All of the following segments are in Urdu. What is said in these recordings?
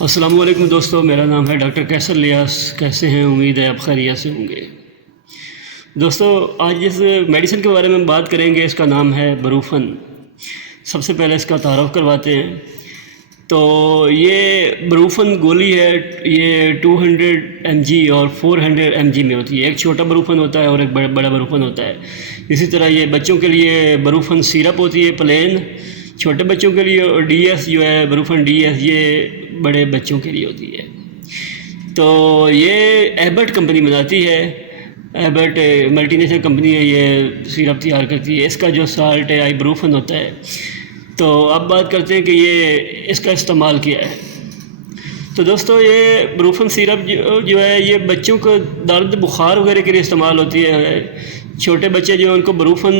السلام علیکم دوستو، میرا نام ہے ڈاکٹر کیسر لیاس۔ کیسے ہیں؟ امید ہے آپ خیریت سے ہوں گے۔ دوستو، آج جس میڈیسن کے بارے میں بات کریں گے اس کا نام ہے بروفن۔ سب سے پہلے اس کا تعارف کرواتے ہیں۔ تو یہ بروفن گولی ہے، یہ 200 mg اور 400 mg میں ہوتی ہے۔ ایک چھوٹا بروفن ہوتا ہے اور ایک بڑا بروفن ہوتا ہے۔ اسی طرح یہ بچوں کے لیے بروفن سیرپ ہوتی ہے پلین چھوٹے بچوں کے لیے، اور ڈی ایس جو ہے بروفن ڈی ایس یہ بڑے بچوں کے لیے ہوتی ہے۔ تو یہ ایبٹ کمپنی بناتی ہے، ایبٹ ملٹی نیشنل کمپنی ہے، یہ سیرپ تیار کرتی ہے۔ اس کا جو سالٹ ہے آئی بروفن ہوتا ہے۔ تو اب بات کرتے ہیں کہ یہ اس کا استعمال کیا ہے۔ تو دوستو، یہ بروفن سیرپ جو ہے یہ بچوں کو درد بخار وغیرہ کے لیے استعمال ہوتی ہے۔ چھوٹے بچے جو ان کو بروفن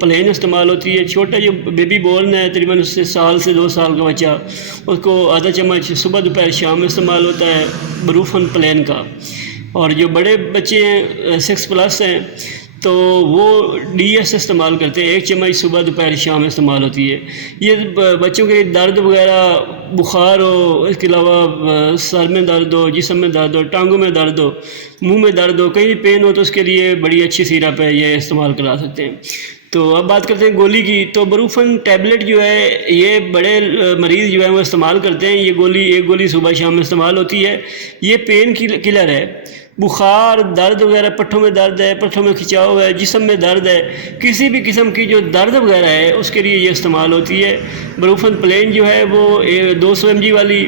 پلین استعمال ہوتی ہے۔ چھوٹا جو بیبی بورن ہے تقریباً اس سے سال سے 2 سال کا بچہ، اس کو آدھا چمچ صبح دوپہر شام میں استعمال ہوتا ہے بروفن پلین کا۔ اور جو بڑے بچے ہیں 6+ ہیں تو وہ ڈی ایس استعمال کرتے ہیں، 1 چمچ صبح دوپہر شام استعمال ہوتی ہے۔ یہ بچوں کے درد وغیرہ، بخار ہو، اس کے علاوہ سر میں درد ہو، جسم میں درد ہو، ٹانگوں میں درد ہو، منہ میں درد ہو، کہیں بھی پین ہو تو اس کے لیے بڑی اچھی سیرپ ہے، یہ استعمال کرا سکتے ہیں۔ تو اب بات کرتے ہیں گولی کی۔ تو بروفن ٹیبلٹ جو ہے یہ بڑے مریض جو ہے وہ استعمال کرتے ہیں۔ یہ گولی ایک گولی صبح شام میں استعمال ہوتی ہے۔ یہ پین کلر ہے۔ بخار، درد وغیرہ، پٹھوں میں درد ہے، پٹھوں میں کھچاؤ ہے، جسم میں درد ہے، کسی بھی قسم کی جو درد وغیرہ ہے اس کے لیے یہ استعمال ہوتی ہے۔ بروفن پلین جو ہے وہ 200 mg والی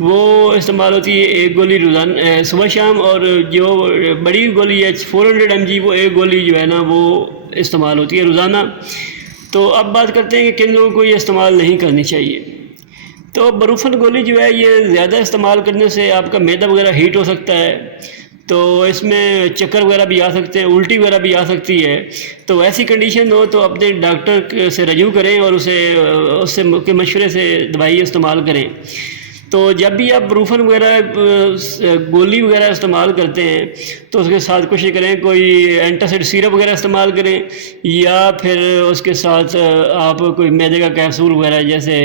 وہ استعمال ہوتی ہے، ایک گولی روزانہ صبح شام، اور جو بڑی گولی ہے 400 mg وہ ایک گولی جو ہے نا وہ استعمال ہوتی ہے روزانہ۔ تو اب بات کرتے ہیں کہ کن لوگوں کو یہ استعمال نہیں کرنی چاہیے۔ تو بروفن گولی جو ہے یہ زیادہ استعمال کرنے سے آپ کا معدہ وغیرہ ہیٹ ہو سکتا ہے، تو اس میں چکر وغیرہ بھی آ سکتے ہیں، الٹی وغیرہ بھی آ سکتی ہے۔ تو ایسی کنڈیشن ہو تو اپنے ڈاکٹر سے رجوع کریں اور اس کے مشورے سے دوائی استعمال کریں۔ تو جب بھی آپ بروفن وغیرہ گولی وغیرہ استعمال کرتے ہیں تو اس کے ساتھ کوشش کریں کوئی اینٹاسائڈ سیرپ وغیرہ استعمال کریں، یا پھر اس کے ساتھ آپ کوئی معدے کا کیپسول وغیرہ جیسے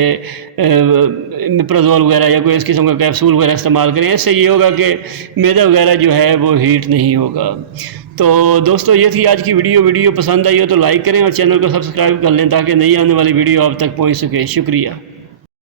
میپرازول وغیرہ یا کوئی اس قسم کا کیپسول وغیرہ استعمال کریں۔ اس سے یہ ہوگا کہ معدہ وغیرہ جو ہے وہ ہیٹ نہیں ہوگا۔ تو دوستو، یہ تھی آج کی ویڈیو پسند آئی ہو تو لائک کریں اور چینل کو سبسکرائب کر لیں تاکہ نئی آنے والی ویڈیو آپ تک پہنچ سکے۔ شکریہ۔